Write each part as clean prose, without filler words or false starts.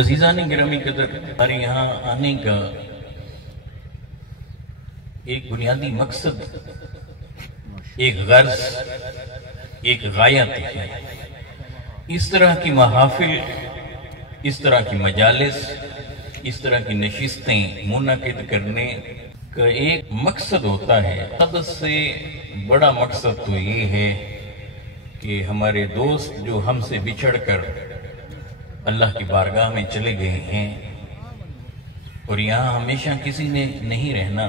عزیزان گرامی قدر، ہمارے یہاں آنے کا ایک بنیادی مقصد، ایک غرض، ایک غایت ہے۔ اس طرح کی محافل، اس طرح کی مجالس، اس طرح کی نشستیں منعقد کرنے کا ایک مقصد ہوتا ہے۔ سب سے بڑا مقصد تو یہ ہے کہ ہمارے دوست جو ہم سے بچھڑ کر اللہ کی بارگاہ میں چلے گئے ہیں اور یہاں ہمیشہ کسی نے نہیں رہنا،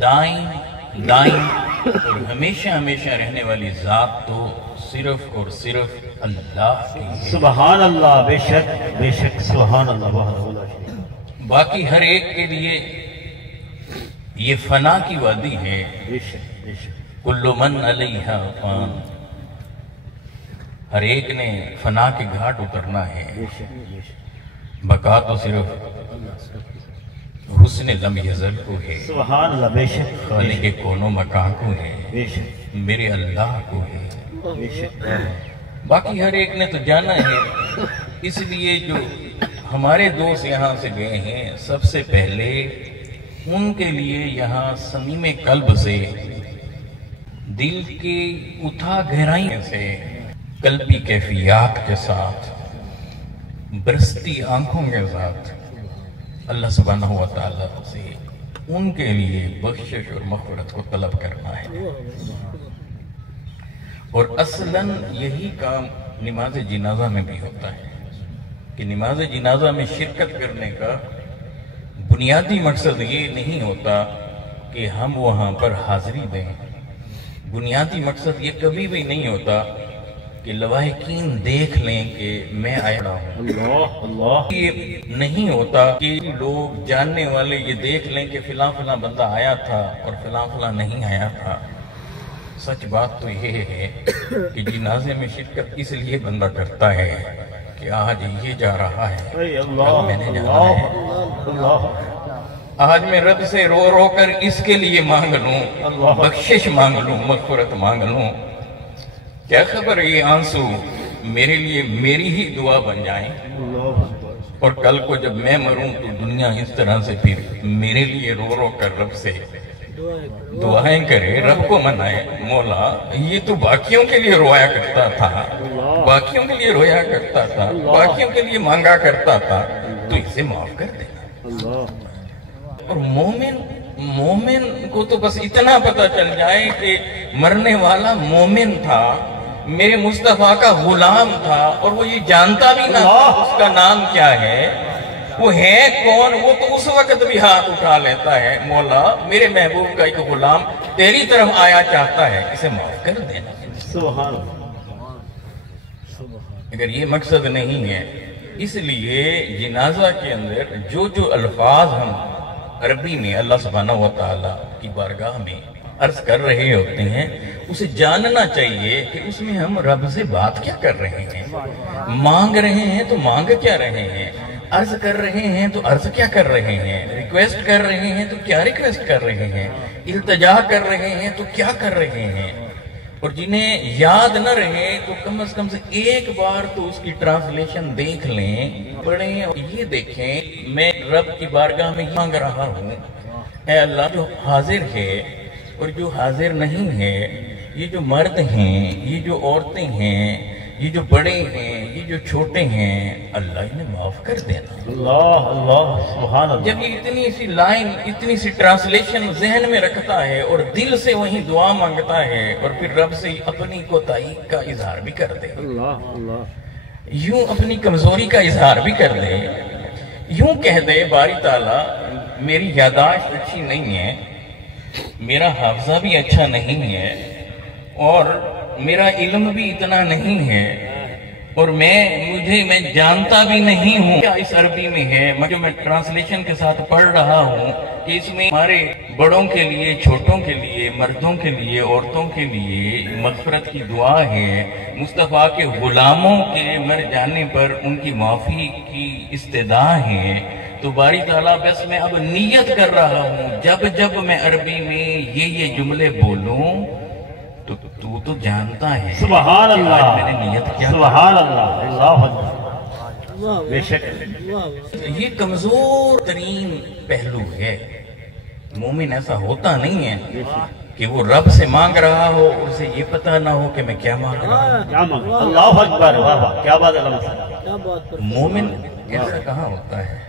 دائیں اور ہمیشہ ہمیشہ رہنے والی ذات تو صرف اور صرف اللہ کی ہے۔ سبحان اللہ، بے شک سبحان اللہ وحدہ لا شریک لہ۔ باقی ہر ایک کے لیے یہ فنا کی وادی ہے۔ بے شک کل من علیہا فان، ہر ایک نے فنا کے گھاٹ اترنا ہے۔ بے شک بقا تو صرف حسن لم یزل کو ہے، سبحان اللہ، بے شک خالق کون و مکان کو ہے، بے شک میرے اللہ کو ہے۔ بے شک باقی ہر ایک نے تو جانا ہے، اس لیے جو ہمارے دوست یہاں سے گئے ہیں، سب سے پہلے ان کے لیے یہاں صمیم قلب سے، دل کی اتھا گہرائی سے، قلبی کیفیات کے ساتھ، برستی آنکھوں کے ساتھ اللہ سبحانہ و تعالیٰ سے ان کے لیے بخشش اور مغفرت کو طلب کرنا ہے۔ اور اصلاً یہی کام نماز جنازہ میں بھی ہوتا ہے کہ نماز جنازہ میں شرکت کرنے کا بنیادی مقصد یہ نہیں ہوتا کہ ہم وہاں پر حاضری دیں، بنیادی مقصد یہ کبھی بھی نہیں ہوتا کہ لواحقین دیکھ لیں کہ میں آیا ہوں۔ اللہ یہ نہیں ہوتا کہ لوگ جاننے والے یہ دیکھ لیں کہ فلاں فلاں بندہ آیا تھا اور فلاں فلاں نہیں آیا تھا۔ سچ بات تو یہ ہے کہ جنازے میں شرکت اس لیے بندہ کرتا ہے کہ آج یہ جا رہا ہے، کل میں نے جانا ہے، آج میں رب سے رو رو کر اس کے لیے مانگ لوں، بخشش مانگ لوں، مغفرت مانگ لوں، کیا خبر یہ آنسو میرے لیے میری ہی دعا بن جائیں، اور کل کو جب میں مروں تو دنیا اس طرح سے پھر میرے لیے رو رو کر رب سے دعائیں کرے، رب کو منائے، مولا یہ تو باقیوں کے لیے رویا کرتا تھا، باقیوں کے لیے رویا کرتا تھا، باقیوں کے لیے مانگا کرتا تھا، تو اسے معاف کر دینا۔ اور مومن کو تو بس اتنا پتہ چل جائے کہ مرنے والا مومن تھا، میرے مصطفیٰ کا غلام تھا، اور وہ یہ جانتا بھی نہ تھا اس کا نام کیا ہے، وہ ہے کون، وہ تو اس وقت بھی ہاتھ اٹھا لیتا ہے، مولا میرے محبوب کا ایک غلام تیری طرف آیا چاہتا ہے، اسے معاف کر دینا۔ سبحان اگر یہ مقصد نہیں ہے، اس لیے جنازہ کے اندر جو الفاظ ہم عربی میں اللہ سبحانہ و تعالیٰ کی بارگاہ میں عرض کر رہے ہوتے ہیں، اسے جاننا چاہیے کہ اس میں ہم رب سے بات کیا کر رہے ہیں، مانگ رہے ہیں تو مانگ کیا رہے ہیں، عرض کر رہے ہیں تو عرض کیا کر رہے ہیں، ریکویسٹ کر رہے ہیں تو کیا ریکویسٹ کر رہے ہیں، التجا کر رہے ہیں تو کیا کر رہے ہیں۔ اور جنہیں یاد نہ رہے تو کم از کم سے ایک بار تو اس کی ٹرانسلیشن دیکھ لیں، پڑھیں اور یہ دیکھیں میں رب کی بارگاہ میں مانگ رہا ہوں، اے اللہ جو حاضر ہے اور جو حاضر نہیں ہے، یہ جو مرد ہیں، یہ جو عورتیں ہیں، یہ جو بڑے ہیں، یہ جو چھوٹے ہیں، اللہ انہیں معاف کر دینا۔ اللہ سبحان اللہ۔ جب یہ اتنی سی لائن، اتنی سی ٹرانسلیشن ذہن میں رکھتا ہے اور دل سے وہیں دعا مانگتا ہے اور پھر رب سے اپنی کوتاہی کا اظہار بھی کر دے، یوں اپنی کمزوری کا اظہار بھی کر دے، یوں کہہ دے باری تعالیٰ میری یادداشت اچھی نہیں ہے، میرا حافظہ بھی اچھا نہیں ہے، اور میرا علم بھی اتنا نہیں ہے، اور میں جانتا بھی نہیں ہوں کیا اس عربی میں ہے، جو میں ٹرانسلیشن کے ساتھ پڑھ رہا ہوں کہ اس میں ہمارے بڑوں کے لیے، چھوٹوں کے لیے، مردوں کے لیے، عورتوں کے لیے مغفرت کی دعا ہے، مصطفیٰ کے غلاموں کے مر جانے پر ان کی معافی کی استدعا ہے، تو باری تعالیٰ بس میں اب نیت کر رہا ہوں جب میں عربی میں یہ جملے بولوں تو جانتا ہے سبحان اللہ، میں نے نیت کیا، سبحان اللہ، اللہ بے شک یہ کمزور ترین پہلو ہے. مومن ایسا ہوتا نہیں ہے کہ وہ رب سے مانگ رہا ہو اور اسے یہ پتہ نہ ہو کہ میں کیا مانگ رہا ہوں. کیا مانگ اللہ اکبر واہ واہ کیا بات ہے. مومن ایسا کہاں ہوتا ہے؟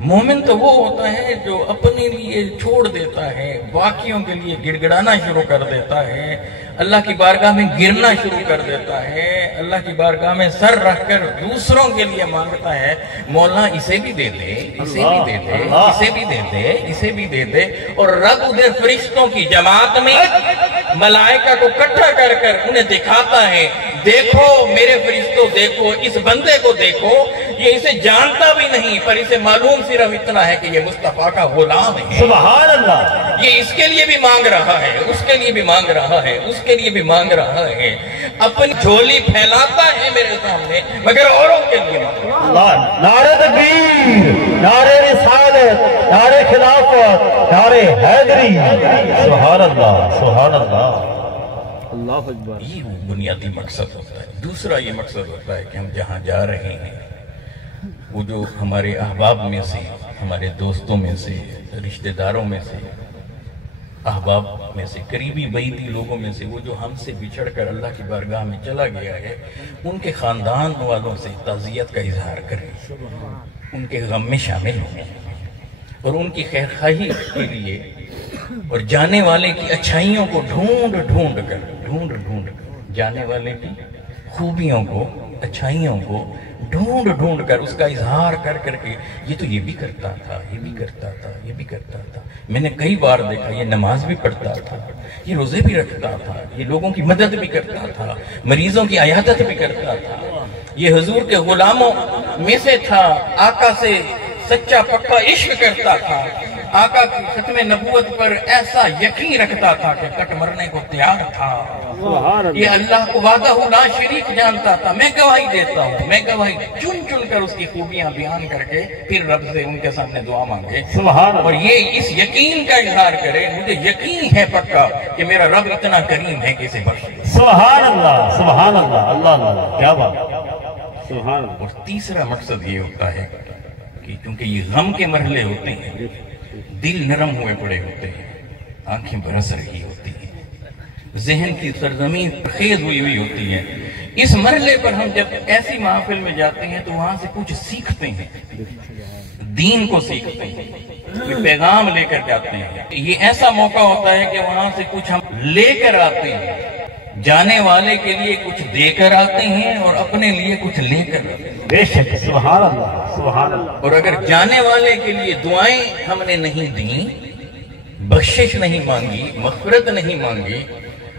مومن تو وہ ہوتا ہے جو اپنے لیے چھوڑ دیتا ہے, باقیوں کے لیے گڑ گڑانا شروع کر دیتا ہے, اللہ کی بارگاہ میں گرنا شروع کر دیتا ہے, اللہ کی بارگاہ میں سر رکھ کر دوسروں کے لیے مانگتا ہے مولا اسے بھی دے دے, اسے بھی دے دے, اسے بھی دے دے, اسے بھی دے دے. اور رب ادھر فرشتوں کی جماعت میں ملائکہ کو اکٹھا کر کر انہیں دکھاتا ہے, دیکھو میرے فرشتوں, دیکھو اس بندے کو, دیکھو یہ اسے جانتا بھی نہیں پر اسے معلوم صرف اتنا ہے کہ یہ مصطفیٰ کا غلام ہے. سبحان اللہ. یہ اس کے لیے بھی مانگ رہا ہے, اس کے لیے بھی مانگ رہا ہے, اس کے لیے بھی مانگ رہا ہے. اپنی جھولی پھیلاتا ہے میرے سامنے مگر اوروں کے لیے مانگ رہا ہے. اللہ نعرہ تکبیر, نعرہ رسالت, نعرہ خلافت, نعرہ حیدری. سبحان اللہ سبحان اللہ. اللہ اکبر. یہ بنیادی مقصد ہوتا ہے. دوسرا یہ مقصد ہوتا ہے کہ ہم جہاں جا رہے ہیں وہ جو ہمارے احباب میں سے, ہمارے دوستوں میں سے, رشتہ داروں میں سے, احباب میں سے, قریبی بعیدی لوگوں میں سے, وہ جو ہم سے بچھڑ کر اللہ کی بارگاہ میں چلا گیا ہے, ان کے خاندان والوں سے تعزیت کا اظہار کریں, ان کے غم میں شامل ہوں اور ان کی خیر خواہی کے لیے اور جانے والے کی اچھائیوں کو ڈھونڈ ڈھونڈ کر جانے والے کی خوبیوں کو, اچھائیوں کو ڈھونڈ ڈھونڈ کر اس کا اظہار کر کر کے یہ تو یہ بھی کرتا تھا, یہ بھی کرتا تھا, یہ بھی کرتا تھا. میں نے کئی بار دیکھا یہ نماز بھی پڑھتا تھا, یہ روزے بھی رکھتا تھا, یہ لوگوں کی مدد بھی کرتا تھا, مریضوں کی عیادت بھی کرتا تھا, یہ حضور کے غلاموں میں سے تھا, آقا سے سچا پکا عشق کرتا تھا, آقا کی ختم نبوت پر ایسا یقین رکھتا تھا کہ کٹ مرنے کو تیار تھا. یہ اللہ کو وحدہ لا شریک جانتا تھا. میں گواہی دیتا ہوں, میں گواہی چن چن کر اس کی خوبیاں بیان کر کے پھر رب سے ان کے سامنے دعا مانگے اور یہ اس یقین کا اظہار کرے مجھے یقین ہے پکا کہ میرا رب اتنا کریم ہے کہ اسے بخشے. سبحان اللہ سبحان اللہ. اللہ اللہ کیا بات. سبحان اللہ. اور تیسرا مقصد یہ ہوتا ہے کہ چونکہ یہ غم کے مرحلے ہوتے ہیں, دل نرم ہوئے پڑے ہوتے ہیں, آنکھیں برس رہی ہوتی ہیں, ذہن کی سرزمین خیز ہوئی ہوتی ہے. اس مرحلے پر ہم جب ایسی محفل میں جاتے ہیں تو وہاں سے کچھ سیکھتے ہیں, دین کو سیکھتے ہیں, کوئی پیغام لے کر جاتے ہیں. یہ ایسا موقع ہوتا ہے کہ وہاں سے کچھ ہم لے کر آتے ہیں, جانے والے کے لیے کچھ دے کر آتے ہیں اور اپنے لیے کچھ لے کر آتے ہیں. بے شک سبحان اللہ سبحان اللہ. اور اگر جانے والے کے لیے دعائیں ہم نے نہیں دیں, بخشش نہیں مانگی, مغفرت نہیں مانگی,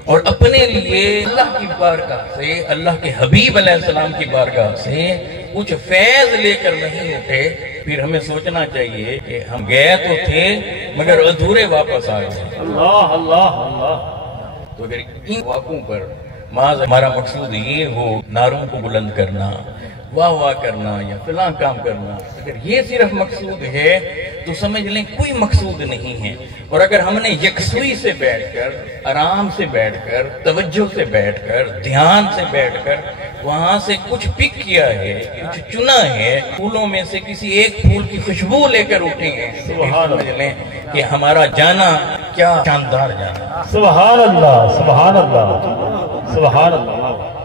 اور اپنے لیے اللہ کی بارگاہ سے, اللہ کے حبیب علیہ السلام کی بارگاہ سے کچھ فیض لے کر نہیں اٹھے, پھر ہمیں سوچنا چاہیے کہ ہم گئے تو تھے مگر ادھورے واپس آ گئے. اللہ اللہ اللہ. تو اگر ان واقعوں پر معاذ ہمارا مقصود یہ ہو نعروں کو بلند کرنا, واہ واہ کرنا یا فلاں کام کرنا, اگر یہ صرف مقصود ہے تو سمجھ لیں کوئی مقصود نہیں ہے. اور اگر ہم نے یکسوئی سے بیٹھ کر, آرام سے بیٹھ کر, توجہ سے بیٹھ کر, دھیان سے بیٹھ کر وہاں سے کچھ پک کیا ہے, کچھ چنا ہے, پھولوں میں سے کسی ایک پھول کی خوشبو لے کر اٹھے ہیں, سمجھ لیں کہ ہمارا جانا کیا شاندار جانا. سبحان اللہ سبحان اللہ سبحان اللہ.